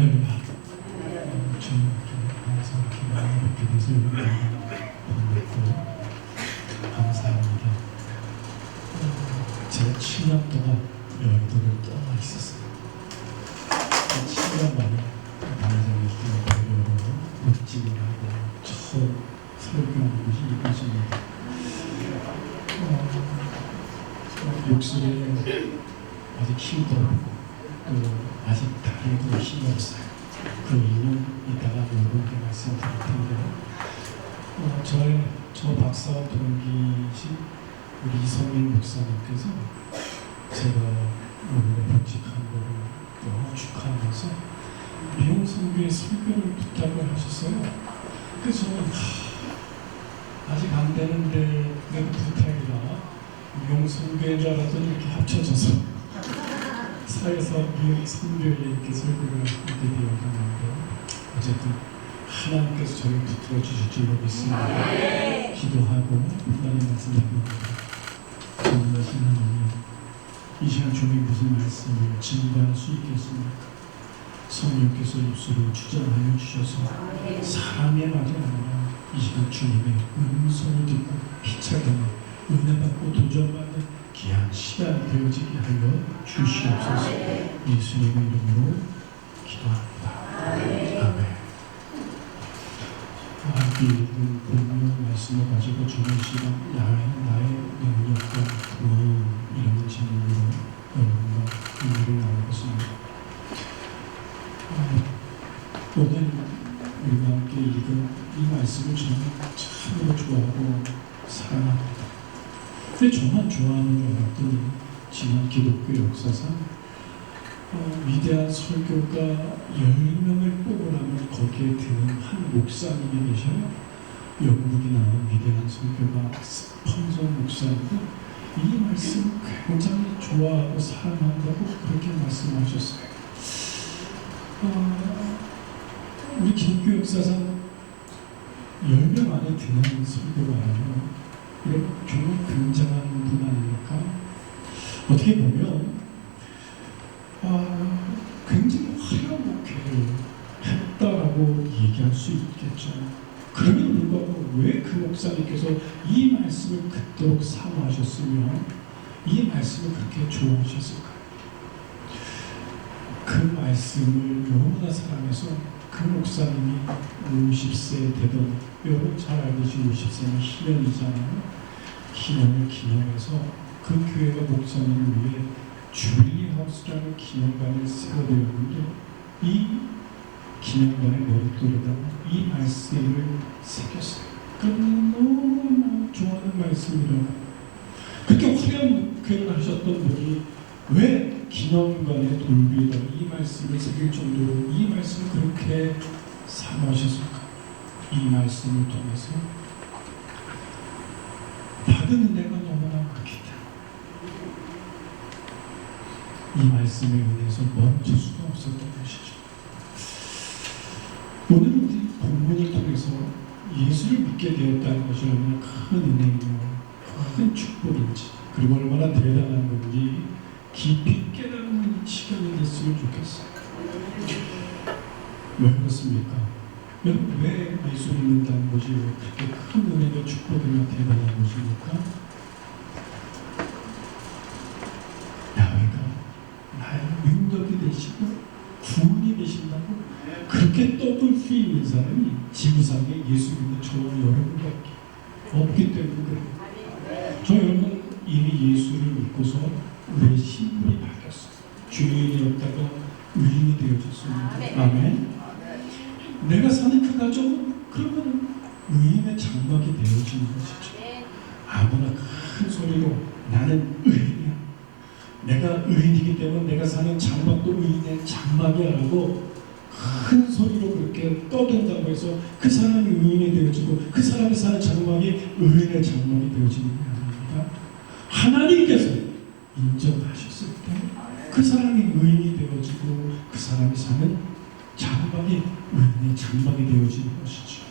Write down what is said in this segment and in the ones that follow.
할렐루야. 저는 항상 이렇게 많이 뵙게 돼서 반갑고 감사합니다. 제가 7년 동안 여의도를 떠나 있었어요. 7년 만에 당장에 여의도로 멋지게 하고 처음 설교하는 것이 이것입니다. 목소리에 아직 힘도 없고 또 아직 다리에도 힘이 없어요. 그 이유는 이따가 여러분께 말씀드릴 텐데요. 저 박사와 동기이신 우리 이성민 목사님께서 제가 오늘의 복직한 거를 너무 축하하면서 미용 선교의 설교를 부탁을 하셨어요. 그래서 저는 아직 안 되는데 그래도 부탁이라 미용 선교인 줄 알았더니 이렇게 합쳐져서 사에서 미용 선교에 이렇게 설교를 하게 되었는데 어쨌든 하나님께서 저를 붙들어 주실 줄로 믿습니다. 기도하고 하나님 말씀 나눕니다. 전능하신 하나님, 이 시간 주님 무슨 말씀을 증거할 수 있겠습니까? 성령께서 입술을 주장하여 주셔서 사람의 말이 아니라 이 시간 주님의 음성을 듣고 피차게 은혜 받고 도전받는 귀한 시간이 되어지게 하여 주시옵소서. 예수님의 이름으로 기도합니다. 아멘. 함께 읽은 본문 말씀을 가지고 주는 시간 나의 능력과 도움 이런 제목으로 여러분과 이야기를 나누겠습니다. 오늘 우리가 함께 읽은 이 말씀을 저는 참으로 좋아하고 사랑합니다. 근데 저만 좋아하는 줄 알았더니 지난 기독교 역사상 위대한 설교가 10명을 뽑으라면 거기에 드는 한 목사님이 계셔요. 영국이 나온 위대한 설교가 스펀전 목사인데 이 말씀 굉장히 좋아하고 사랑한다고 그렇게 말씀하셨어요. 우리 기독교 역사상 10명 안에 드는 설교가라면 정말 굉장한 분 아닙니까? 어떻게 보면 굉장히 화려한 목회를 했다라고 얘기할 수 있겠죠. 그럼에도 불구하고 왜 그 목사님께서 이 말씀을 그토록 사모하셨으며 이 말씀을 그렇게 좋아하셨을까요? 그 말씀을 너무나 사랑해서 그 목사님이 50세 되던, 여러분 잘 알듯이 50세는 희년이잖아요. 희년을 기념해서 그 교회가 목사님을 위해 주리하우스라는 기념관을 세워드렸는데 이 기념관의 머릿돌에다가 이 말씀을 새겼어요. 그러면 너무나 좋아하는 말씀이라고. 그렇게 화려한 목회를 하셨던 분이 왜 기념관의 돌비에다 이 말씀을 새길 정도로 이 말씀을 그렇게 사모하셨을까? 이 말씀을 통해서 받은 은혜가 너무나 크기 때문에 이 말씀에 의해서 멈출 수가 없었던 것이죠. 오늘 우리 본문을 통해서 예수를 믿게 되었다는 것이 얼마나 큰 은혜이며 큰 축복인지, 그리고 얼마나 대단한 건지 깊이 깨닫는 시간이 됐으면 좋겠어요. 왜 그렇습니까? 여러분, 왜 예수 믿는다는 것이 왜 그렇게 큰 은혜며 축복이며 대단한 것입니까? 야훼가 나의 능력이 되시고 구원이 되신다고 그렇게 떠들 수 있는 사람이 지구상에 예수 믿는 저와 여러분밖에 없기 때문에 그래요. 저 여러분 이미 예수를 믿고서 우리의 신분이 바뀌었어요. 주인이었다가 의인이 되어졌습니다. 아멘. 내가 사는 그 가정은 그러면 의인의 장막이 되어지는 것이죠. 아무나 큰 소리로 나는 의인이야, 내가 의인이기 때문에 내가 사는 장막도 의인의 장막이야라고 큰 소리로 그렇게 떠든다고 해서 그 사람이 의인이 되어지고 그 사람이 사는 장막이 의인의 장막이 되어지는 게 아닙니다. 하나님께서 인정하셨을 때 그 사람이 의인이 되어지고 그 사람이 사는 장막이 의인의 장막이 되어지는 것이죠.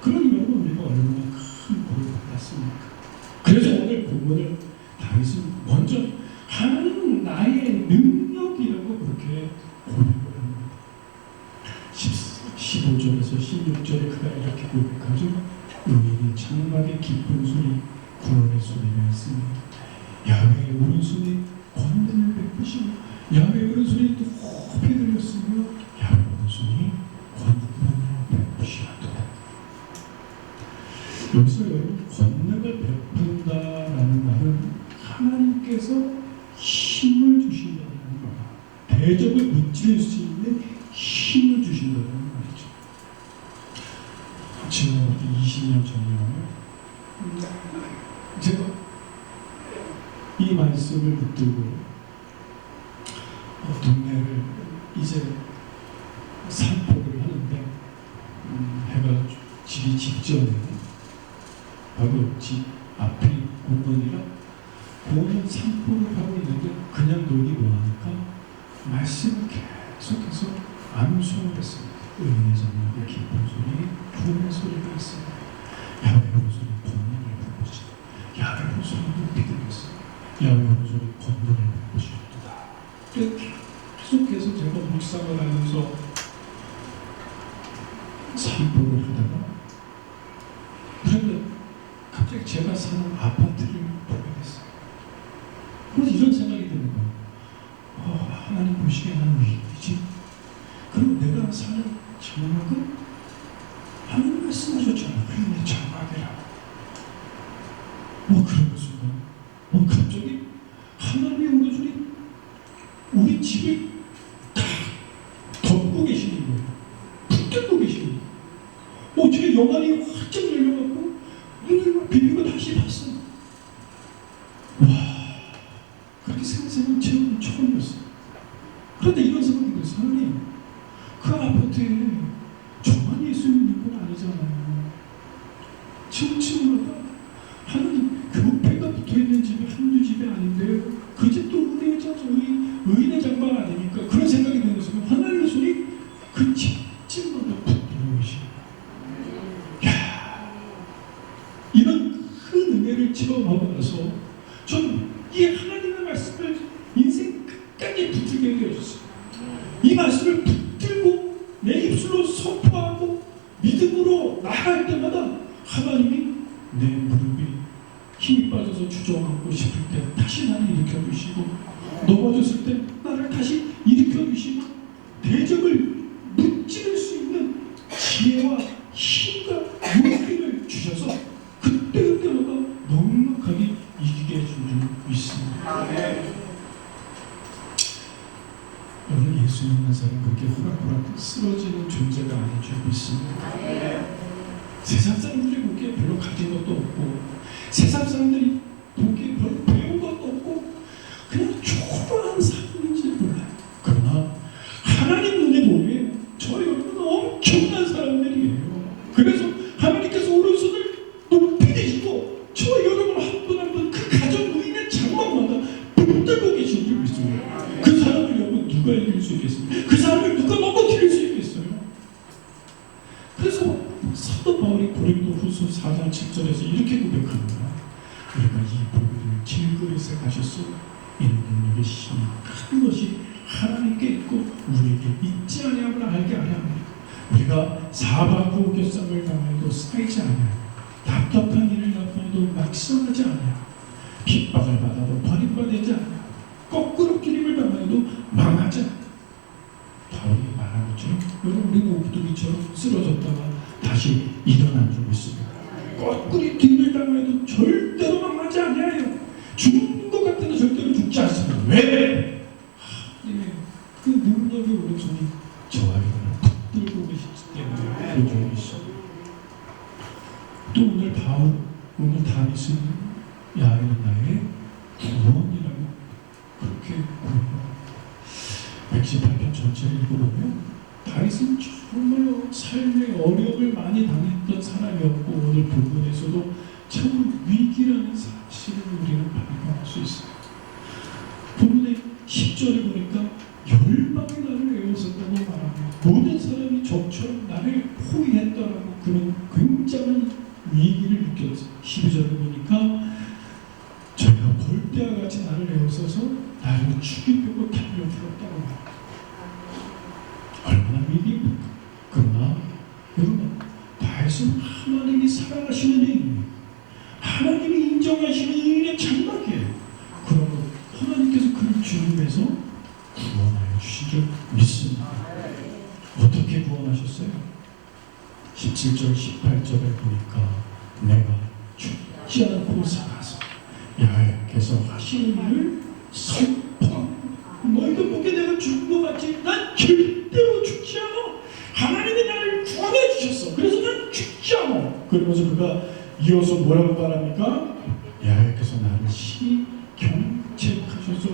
그럼 여러분 우리가 얼마나 큰 복을 받았습니까? 그래서 오늘 본문을 다윗은 먼저 하나님은 나의 능력이라고 그렇게 고백을 합니다. 15절에서 16절에 그가 이렇게 고백하죠. 의인의 장막의 기쁜 소리 구원의 소리가 있습니다. 야훼의 오른손이 권능을 베푸시고 야훼의 오른손이 높이 들렸으며 야훼의 오른손이 권능을 베푸시나도다. 여기서 여러분 권능을 베푼다라는 말은 하나님께서 힘을 주신다는 거다. 대적을 무찌를 수 있는 힘을 주신다는 말이죠. 지금부터 20년 전이요. 제가 이 말씀을 붙들고 동네를 이제 산보를 하는데 해가 지기 직전에 바로 집 앞이 공원이라 공원 산보를 하고 있는데 그냥 놀기 원하니까 말씀을 계속해서 암송을 했습니다. 의인의 장막의 기쁜 소리, 구원의 소리가 있습니다. 야훼의 오른손이 권능을 베푸시다. 야훼의 오른손이 높이 들렸습니다. 야훼의 오른손이 권능을 베푸시도다. 계속해서 제가 묵상을 하면서 산보를 하다가 그런데 갑자기 제가 사는 아파트를 보게 됐어요. 그래서 이런 생각이 드는 거예요. 하나님 보시기에 나는 왜 이러지? 그럼 내가 사는 장막은 하나님 말씀하셨잖아. 그게 장막이라. 그런 순간 갑자기 하나님의 오른손이 우리 집을 다 덮고 계시는 거예요. 붙들고 계시는 거예요. 제 영안이 활짝 열려갖고 눈을 비비고 다시 봤어요. 와, 그렇게 생생한 체험은 처음이었어요. 그런데 이런 생각이 들어요. 하나님, 그 아파트에 저만 예수 믿는 건 아니잖아요. 층층마다 하나님 교회가 붙어있는 집이 한두 집이 아닌데 그 집도 의인의 장막 아닙니까? 그런 생각이 드는 순간 하나님의 손이 그 집집마다 붙들어 계시고, 이런 큰 은혜를 체험하고 나서 저는 이 하나님의 말씀을 인생 끝까지 붙들게 되어졌어요. 이 말씀을 붙들고 내 입술로 선포하고 믿음으로 나아갈 때마다 하나님이 내 무릎이 힘이 빠져서 주저앉고 싶을 때 다시 나를 일으켜 주시고, 넘어졌을 때 나를 다시 일으켜 주시고, 대적을 무찌를 수 있는 지혜와 힘과 용기를 주셔서 그때마다 넉넉하게 이기게 해준 줄 믿습니다. 오늘 예수 믿는 사람 그렇게 호락호락 쓰러지는 존재가 아닌 줄 믿습니다. 세상 사람들이 보기에 별로 가진 것도 없고, 세상 사람들이 보기에 별로 배운 것도 없고, 그냥 초라한 사람인지 몰라요. 그러나 하나님 눈에 보기에 저 여러분은 엄청난 사람들이에요. 그래서 하나님께서 오른손을 높이 드시고 저 여러분 한 분 한 분 그 가정 의인의 장막마다 붙들고 계신 줄 믿습니다. 그 사람을 여러분 누가 이길 수 있겠습니까? 그 사람을 누가 넘어뜨릴 수 있겠어요? 그래서 사도 바울이 고린도 후서 4장 7절에서 이렇게 고백합니다. 우리가 이 보배를 질그릇에 가셨소. 이는 능력의 힘이 큰 것이 하나님께 있고 우리에게 있지 아니함을 알게 하려 합니다. 우리가 사바구 교쌈을 당해도 쌓이지 아니하며 답답한 일을 당해도 낙심하지 아니하며 핍박을 받아도 버림받지 아니하며 거꾸로 기림을 당해도 망하지 않아요. 바울이 말한 것처럼 여러분 우리는 오두기처럼 쓰러졌다가 다시 일어난 줄 믿습니다. 거꾸로 기림을 당해도 절대로 망하지 아니하여 죽는 것 같아도 절대로 죽지 않습니다. 왜? 그 능력의 오른손이 저와 여러분을 붙들고 계시기 때문에 그런 적이 있습니다. 또 오늘 다윗은 야훼는 나의 구원이라고 그렇게 고백합니다. 118편 전체를 읽어보면 다윗은 정말로 삶의 어려움을 많이 당했던 사람이었고, 오늘 본문에서도 참 위기라는 사실을 우리는 발견할 수 있어요. 본문의 10절에 보니까 열방이 나를 에워쌌다고 말합니다. 모든 사람이 저처럼 나를 포위했다라고 그런 굉장한 위기를 느꼈어요. 12절에 보니까 저희가 볼때와 같이 나를 에워싸서 나를 죽이려고 달려들었다고 말합니다. 얼마나 위기입니까? 그러나 줄 믿습니다. 어떻게 구원하셨어요? 17절 18절에 보니까 내가 죽지 않고 살아서 야훼께서 하시는 일을 선포. 너희들 보기에 내가 죽은 것 같지? 난 절대로 죽지 않아. 하나님이 나를 구원해 주셨어. 그래서 난 죽지 않아. 그러면서 그가 이어서 뭐라고 말합니까? 야훼께서 나를 심히 경책하셔서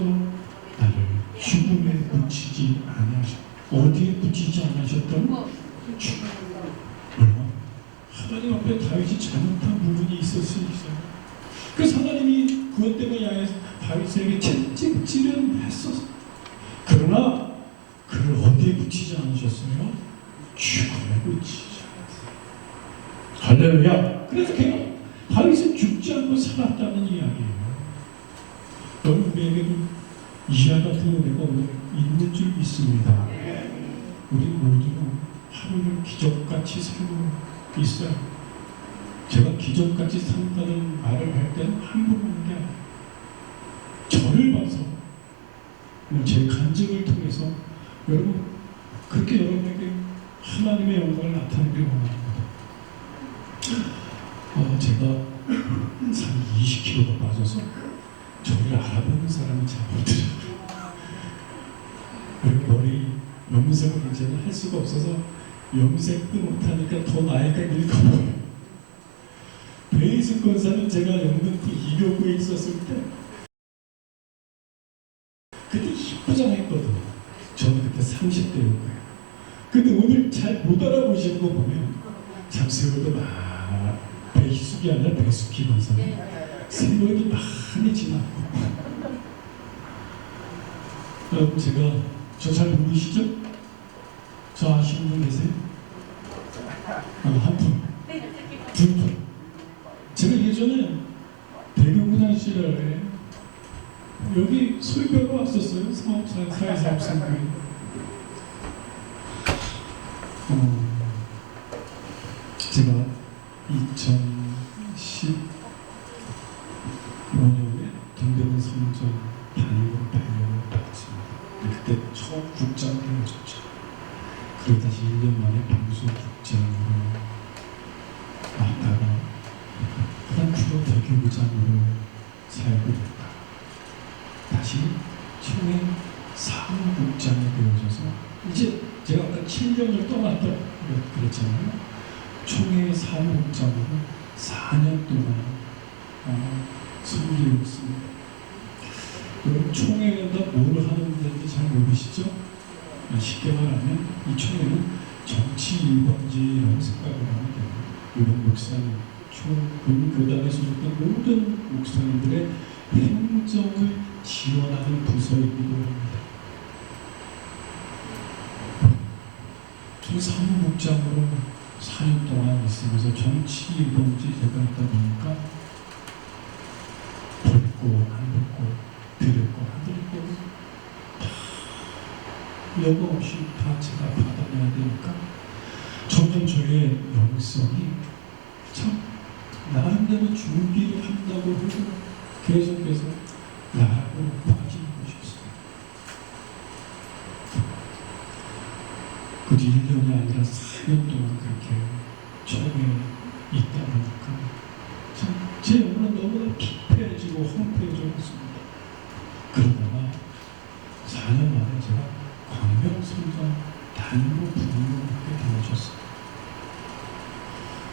나를 죽음에 묻히지 아니하셨다. 어디에 묻히지 않으셨다고? 죽음. 물론 하나님 앞에 다윗이 잘못한 부분이 있을 수 있어요. 그래서 하나님이 그것 때문에 다윗에게 채찍질은 했었어요. 그러나 그를 어디에 묻히지 않으셨어요? 죽음에 묻히지 않았어요. 할렐루야. 그래서 걔가 다윗은 죽지 않고 살았다는 이야기예요. 여러분, 우리에게도 이와 같은 은혜가 오늘 있는 줄 믿습니다. 우리 모두가 하루를 기적같이 살고 있어요. 제가 기적같이 산다는 말을 할 때는 함부로 하는 게 아니에요. 저를 봐서 제 간증을 통해서 여러분 그렇게 여러분에게 하나님의 영광을 나타내길 원합니다. 제가 한 20kg가 빠져서 저를 알아보는 사람이 잘 없더라고요. 그리고 머리 염색을 이제는 할 수가 없어서 염색도 못하니까 더 나이가 늙어 보여요. 베이스 권사는 제가 영등포 이교구에 있었을 때 그때 희뿌장했거든요. 저는 그때 30대였고요. 근데 오늘 잘 못 알아보시는 거 보면 참 세월도 배희숙이 아니라 배숙희 권사님 세월이 많이 지났고 여러분 제가 저 잘 모르시죠? 저 아시는 분 계세요? 한 분, 두 분. 제가 예전에 대경구장 시절에 여기 소유배로 왔었어요. 사회사업센터에. 제가 2015년에 동대문 성전 단위로 발령을 받았습니다. 그때 처음 국장을 해줬죠. 그리고 다시 1년 만에 방송국장으로 왔다가 그다음 주로 대교구장으로 사역을 했다. 다시 총회 사무국장이 되어져서 이제 제가 아까 7년을 떠났다 그랬잖아요. 총회 사무국장으로 4년 동안 승리했습니다. 여러분 총회가 뭘 하는 데인지 잘 모르시죠? 쉽게 말하면 이 총회는 정치 일번지라고 생각을 하면 돼요. 이번 목사님, 교단에 소속된 모든 목사님들의 행정을 지원하는 부서이기도 합니다. 저 사무국장으로 4년 동안 있으면서 정치 일번지 제가 있다 보니까 듣고 안 듣고 들었고 안 들었고 다 여과 없이 다 제가 받아내야 되니까 점점 저의 영성이 참 나름대로 준비를 한다고 해도 계속해서 나락으로 빠지는 것이었어요. 그 1년이 아니라 4년 동안 그렇게 처음에 있다 보니까 참 제 영혼은 너무나 피폐해지고 황폐해졌습니다. 그러다가 4년 만에 제가 광명성전 단로 부임을 하게 되어졌어요.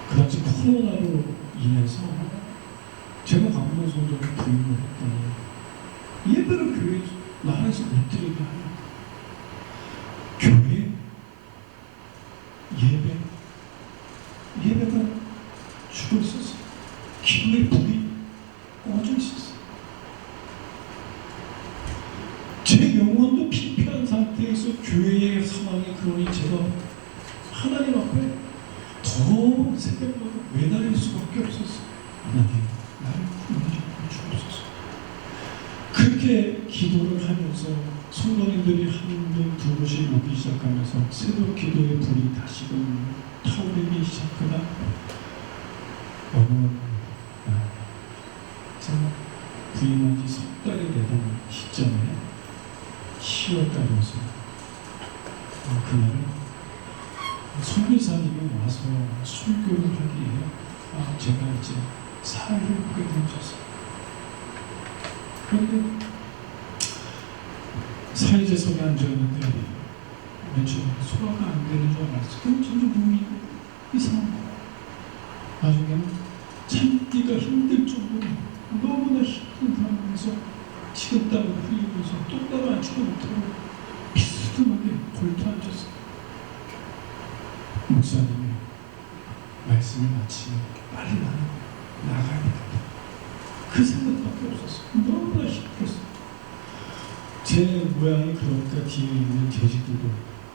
그 당시 코로나로 인해서 제가 광명성전에 부임을 했더니 예배를 교회 나라에서 못 드리게 하는 교회 예배가 죽어 있었어요. 기도의 불이 꺼져 있었어요. 제 영혼도 피폐한 상태에서 교회의 상황이 그러니 제가 하나님 앞에 더 새벽마다 매달릴 수밖에 없었어요. 하나님, 나를 구원해 주옵소서. 그렇게 기도를 하면서 성도님들이 한 분 두 분씩 오기 시작하면서 새벽 기도의 불이 다시금 타오르기 시작하다 어느 제가 부임한 지 석 달이 되던 시점에 10월 달이었어요. 그날은 선교사님이 와서 설교를 하기에 제가 이제 사회를 보게 되었어요. 그런데 사회재석에 앉았는데 맨 처음에 소화가 안 되는 줄 알았어요. 그럼 점점 몸이 이상한 거예요. 나중에는 참기가 힘들 정도로 너무나 힘든 상황에서 식은땀을 흘리면서 똑바로 앉지도 못하고 비스듬하게 골터 앉았어요. 목사님이 말씀을 마치면 빨리 나가야 되겠다. 그 생각밖에 없었어요. 너무나 힘들었어요. 제 모양이 그러니까 뒤에 있는 제 집들도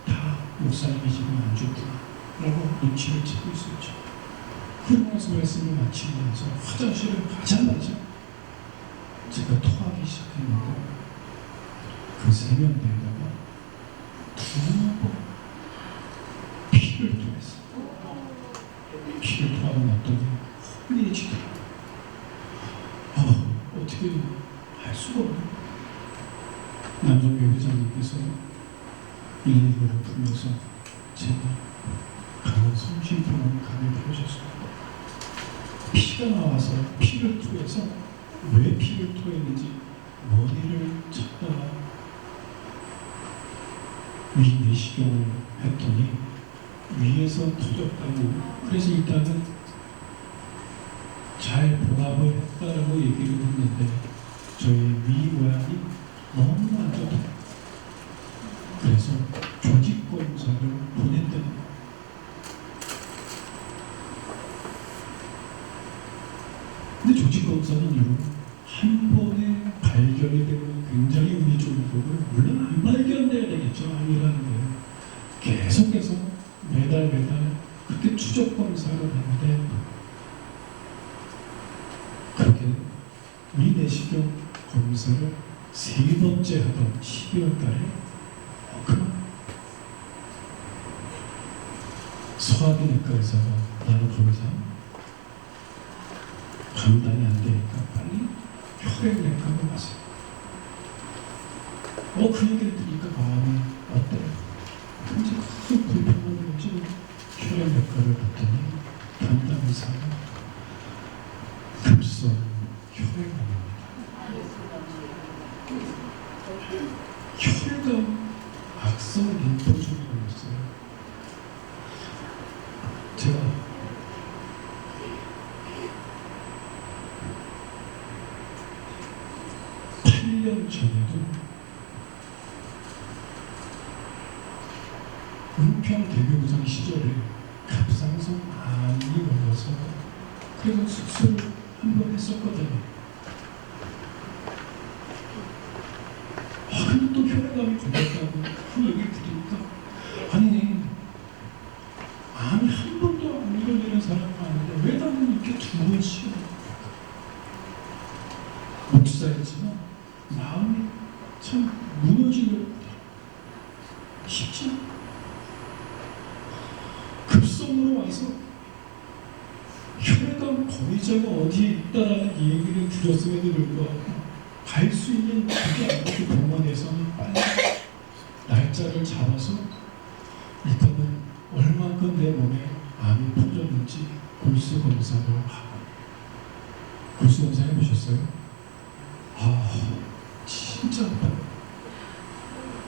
다 목사님이 지금 안 좋구나 라고 눈치를 채고 있었죠. 그러고 나서 말씀을 마치면서 화장실을 가자마자 제가 토하기 시작했는데 그 세면대에다가 2번 피를 토했어요. 피를 토하고 났더니 혼미해지더라고요. 어떻게 할 수가 없네요. 남성교 회장님께서 119를 풀면서 제가 강한 성심병원 간을 보셨습니다. 피가 나와서 피를 토해서 왜 피를 토했는지 머리를 찾다가 위 내시경을 했더니 위에서 터졌다고. 그래서 일단은 잘 봉합을 했다라고 얘기를 했는데 저희 위 모양이 너무 안 좋다. 그래서 조직 검사를 보냈답니다. 근데 조직 검사는 여러분 한 번에 발견이 되면 굉장히 운이 좋은 거고요. 물론 안 발견돼야 되겠죠. 아니라는 거예요. 계속해서 매달 그렇게 추적 검사를 하는데 그렇게 위내시경 검사를 3번째 하던 12월 달에 그만 소화기내과 의사가 나는 거기서 감당이 안 되니까 빨리 혈액내과로 가세요. 그 얘기를 들으니까 마음이 어때요? 굉장히 큰 불편함을 가지고 혈액내과를 갔더니 담당 의사가 급성 혈액암입니다. 혈관 악성 림포종이 걸렸어요. 제가 8년 전에도 은평 대교부장 시절에 갑상선 암이 걸려서 그래서 수술을 한번 했었거든요. 근데 또 혈액암이 걸렸다고 그 얘기를 들으니까 아니 암이 한 번도 안 걸리는 사람이 많은데 왜 나는 이렇게 2번씩 목사였지만 마음이 참 무너지는 쉽지 않아. 급성으로 와서 혈액암 거의자가 어디에 있다라는 얘기를 들었음에도 불구하고 갈 수 있는 그게 아니고 병원에서는 빨리 날짜를 잡아서 일단은 얼마큼 내 몸에 암이 퍼졌는지 골수 검사를 하고. 골수 검사 해보셨어요? 진짜 아파요.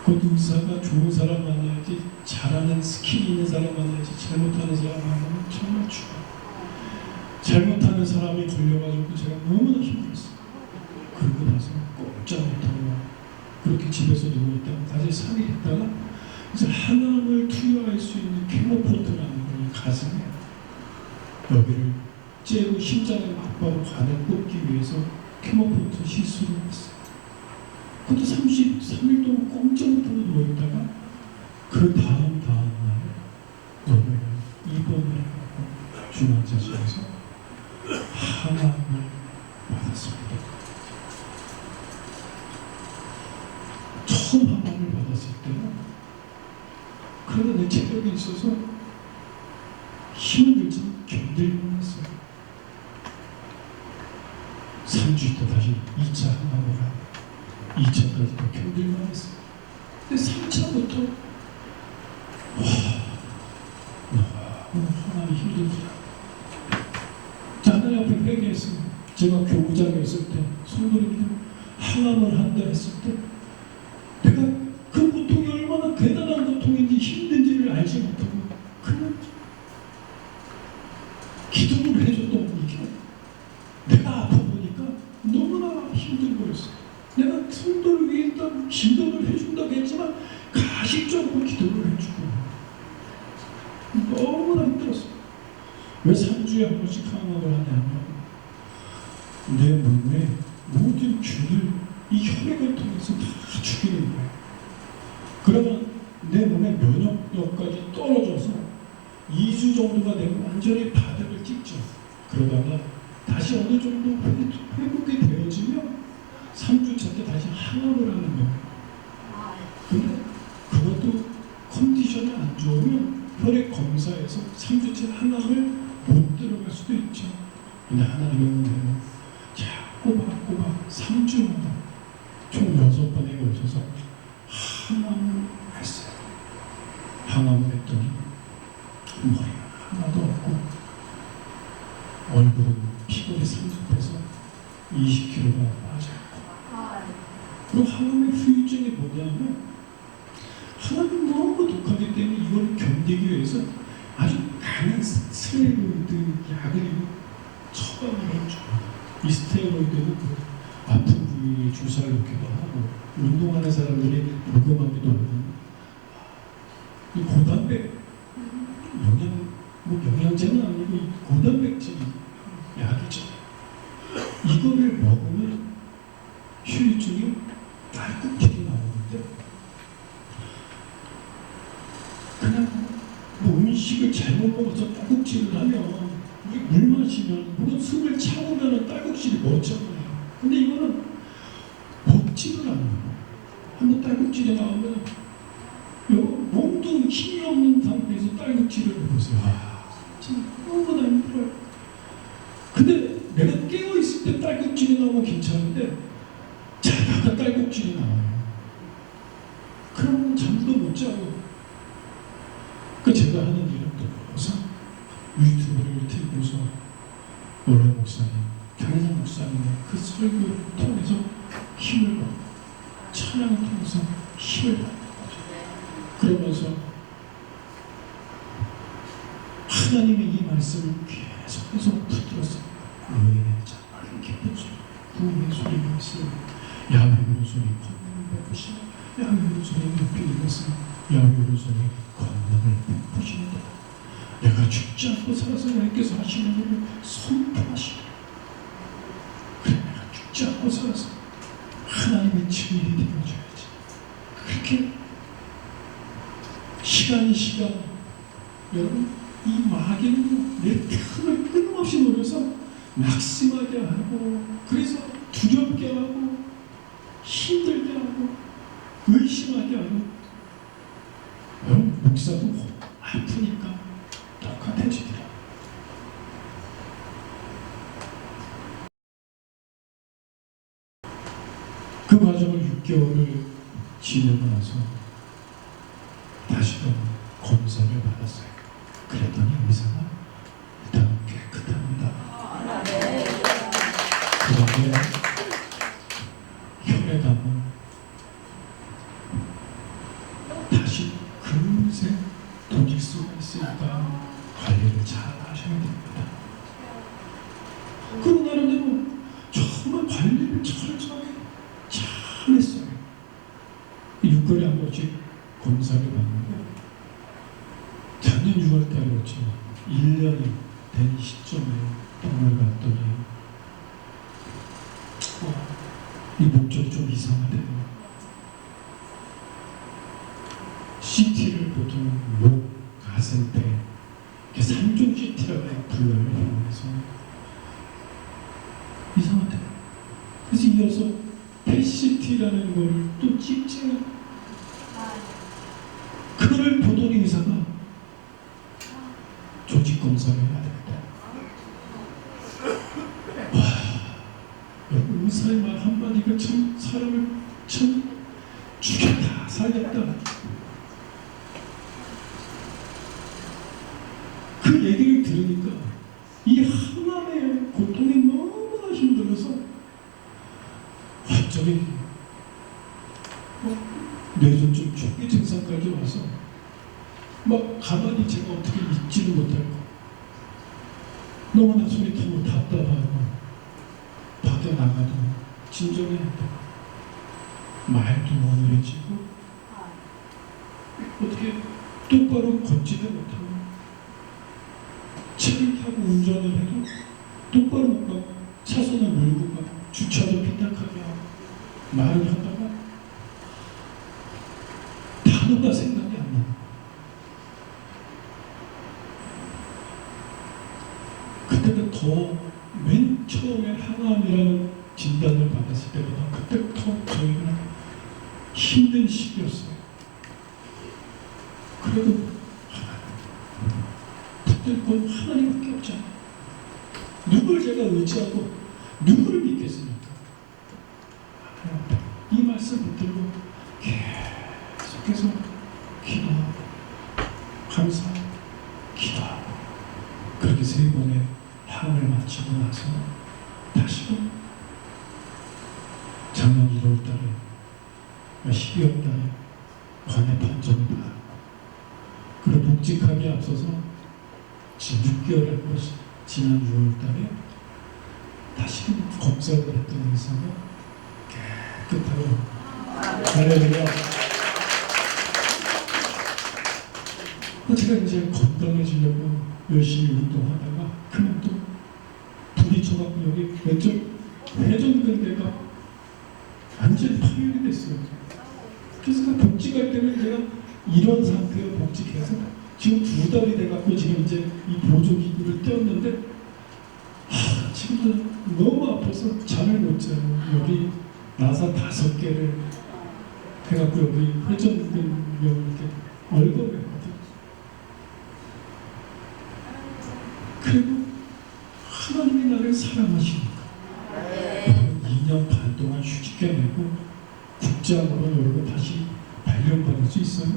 그 의사가 좋은 사람 만나야지, 잘하는 스킬이 있는 사람 만나야지, 잘못하는 사람 만나면 정말 죽어요. 잘못하는 사람이 걸려가지고 제가 너무나 힘들었어요. 그러고 나서 꼼짝 못하고 그렇게 집에서 누워있다가 다시 3일 있다가 이제 하나님을 투여할 수 있는 케모포트라는 걸 가슴에 여기를 째고 심장을 막바로 관을 꽂기 위해서 케모포트 시술을 했어요. 그것도 33일 동안 꼼짝 못하고 누워있다가 그 다음 날에 오늘 입원을 해갖고 중환자실에서 항암을 받았습니다. 처음 항암을 받았을 때는 그래도 내 체력이 있어서 힘을 들지 견딜만 했어요. 3주 있다 다시 2차 항암을 하고 2차까지도 견딜만 했어요. 근데 3차부터 잘한다 했을 때 내가 그 고통이 얼마나 대단한 고통인지 힘든지를 알지 못하고 그냥 기도를 해줬던 이게 내가 아파 보니까 너무나 힘든 거였어요. 내가 성도를 위해서 기도를 해준다고 했지만 가식적으로 기도를 해주고 너무나 힘들었어요. 왜 3주에 한 번씩 항암을 하냐면 내 몸에 모든 균을 이 혈액을 통해서 다 죽이는 거예요. 그러면 내 몸의 면역력까지 떨어져서 2주 정도가 되면 완전히 바닥을 찍죠. 그러다가 다시 어느 정도 회복이 되어지면 3주차 때 다시 항암을 하는 거예요. 근데 그것도 컨디션이 안 좋으면 혈액 검사에서 3주째 항암을 못 들어갈 수도 있죠. 근데 하나님의 은혜로 자 꼬박꼬박 3주마다 총 6번에 걸쳐서 항암을 했어요. 항암을 했더니 머리가 하나도 없고 얼굴은 피골이 상접해서 20kg가 빠졌고 그리고 항암의 후유증이 뭐냐면 항암이 너무 독하기 때문에 이걸 견디기 위해서 아주 강한 스테로이드 약을 처방을 해줘요. 이 스테로이드는 그 아픈 부위에 주사를 놓기도 하고 운동하는 사람들이 녹음하기도 하고 이 고단백 영양제는 아니고 고단백질 약이죠. 이거를 먹으면 후유증이 딸꾹질이 나오는데 그냥 뭐 음식을 잘못 먹어서 딸꾹질을 하면 물 마시면 혹은 숨을 참으면 딸꾹질이 멎잖아요. 근데 이거는 먹지를 않아요. 한번 딸꾹질이 나오면 몸도 힘이 없는 상태에서 딸꾹질을 해보세요. 진짜 너무나 힘들어요. 근데 내가 깨어있을 때 딸꾹질이 나오면 괜찮은데 자다가 딸꾹질이 나와요. 그러면 잠도 못 자고 그 제가 하는 일은 또 항상 유튜브를 틀고서 원래 목사님, 강현장 목사님의 그 설교를 통해서 힘을 받고 찬양을 통해서 힘을 받는 거죠. 그러면서 하나님의 이 말씀을 계속해서 붙들었어요. 의인의 자말을 기쁜 소리, 구음의 소리가 있으며 야훼 소리, 권능을 베푸시며 야훼 소리 높이 일었으며 야훼 소리 권능을 베푸시는다. 내가 죽지 않고 살아서 하나님께서 하시는 일을 선포하시고 그래 내가 죽지 않고 살아서 하나님의 증인이 되어줘야지. 그렇게 시간 여러분 이 마귀는 내 틈을 끊임없이 노려서 낙심하게 하고 그래서 두렵게 하고 힘들게 하고 의심하게 하고 여러분 목사도 아프니까 똑같아지더라. 그 과정을 6개월을 지내고 나서 다시 또 검사를 받았어요. 그랬더니 의사가 일단 깨끗합니다. 그런데 혈액암은 다시 금세 돌릴 수가 있으니까 관리를 잘 하셔야 됩니다. 그런 나름대로 정말 관리를 철저하게 잘 했어요. 6개월에 한 번씩 검사를 받는데 작년 6월달이었죠. 1년이 된 시점에 병원을 갔더니 이 목젖이 좀 이상하대요. CT를 보통 목, 가슴, 배 3종 CT라고 불러요. 그래서 이상하대요. 그래서 이어서 PET-CT라는 걸 또 찍지. 그거를 보더니 의사가 조직 검사를 해야 됩니다. 와, 여러분 의사의 말 한마디가 참 사람을 참 죽였다 살렸다. 그 얘기를 들으니까 이 항암의 고통이 너무나 힘들어서 완전히 와서 막 가만히 제가 어떻게 있지를 못할 거. 너무나 소리터고 답답하고 밖에 나가도 진정해야 돼. 말도 어눌해지고 어떻게 똑바로 걷지도 못하고 차를 타고 운전을 해도 똑바로 못 가고 차선을 몰고 가고 주차도 삐딱하게 하고 말을 하다가 단어가 생각이 안 나요. 그때가 더 맨 처음에 항암이라는 진단을 받았을 때보다 그때부터 저희는 힘든 시기였어요. 그래도 붙들고 하나님밖에 없잖아요. 누굴 제가 의지하고 누구를 믿겠습니까? 이 말씀 붙들고 계속해서 기도하고 감사하고 기도하고 그렇게 3번의 항을 마치고 나서 다시금 작년 1월 달에 12월 달에 관내 판정을 받았고 그리고 복직하기에 앞서서 지금 6개월 한 것이 지난 6월 달에 다시금 검사를 했던 의사가 깨끗하고 할렐루야. 제가 이제 건강해지려고 열심히 운동하다가 그만 또 부딪혀갖고 여기 왼쪽 회전근개가 완전히 파열이 됐어요. 그래서 복직할 때는 제가 이런 상태로 복직해서 지금 2달이 돼갖고 지금 이제 이 보조기구를 떼었는데 지금도 너무 아파서 잠을 못 자요. 여기 나사 5개를 해갖고 여기 회전근개 이렇게 얽어매거든. 그리고 하나님이 나를 사랑하시니까 2년 반 동안 휴직해 내고 국장으로 여러분 다시 발령받을 수 있어요?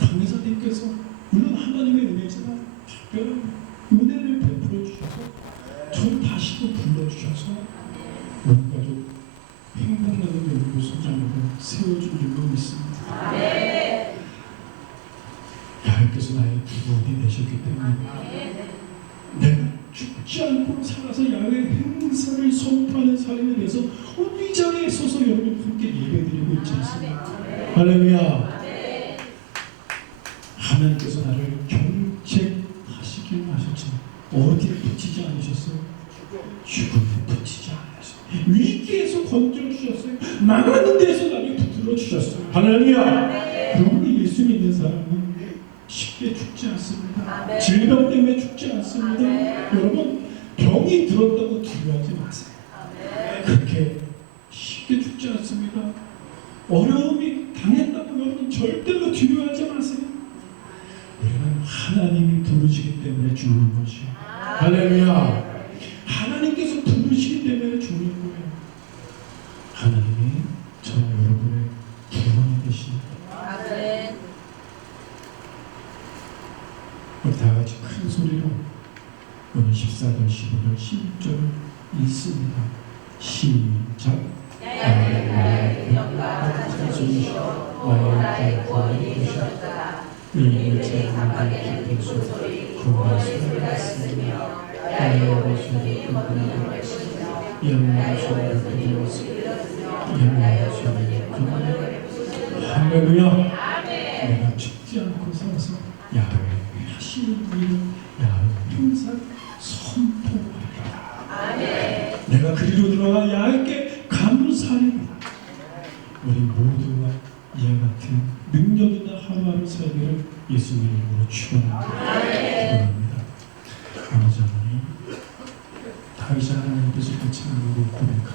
강의사님께서 물론 하나님의 은혜지만 특별한 은혜를 베풀어 주셔서 저를 다시 또 불러주셔서 온 가족 행복나는 연구소장으로 세워준 줄로 믿습니다. 하나님께서 나의 구원이 되셨기 때문에 내가 죽지 않고 살아서 야외 행사를 선포하는 사람에 대해서 이 자리에 서서 여러분 함께 예배드리고 있지 않습니까? 할렐루야. 하나님께서 나를 경책하시길 하셨지만 어디에 붙이지 않으셨어요? 죽음에 붙이지 않으셨어요. 위기에서 건져주셨어요. 망하는 데서 나를 붙들어 주셨어요. 할렐루야. 그리고 예수 믿는 사람은 쉽게 죽지 않습니다. 질병 때문에 죽지 않습니다. 여러분 병이 들었다고 두려워하지 마세요. 그렇게 쉽게 죽지 않습니다. 어려움이 당했다고 여러분 절대로 두려워하지 마세요. 우리는 하나님이 부르시기 때문에 죽는 것이요. 할렐루야. 하나님께서 부르시기 때문에 죽는 거예요. 하나님이 저와 여러분의 구원이 되십니다. 우리 다 같이 큰 소리로 오늘 14절, 15절, 16절을 읽습니다. 시작. 나의 영광 찬송이시오 나의 구원이 되셨다. 이는 제 감각에 깊은 소리 구원의 소리가 있으며 나의 오른손이 구원을 외치며 영광의 소리를 부르며 영광의 소리를 구원을 할렐루야. 내가 죽지 않고 살아서 야훼 하시는 일을 야훼 항상 선포하리라. 내가 그리로 들어가 야훼께 감사하리라. 우리 모두가 이와 같은 능력 있는 하루하루 살기를 예수님 이름으로 축원합니다. 아버지 하나님, 다윗이 하나님 앞에서 그 찬양으로 고백합니다.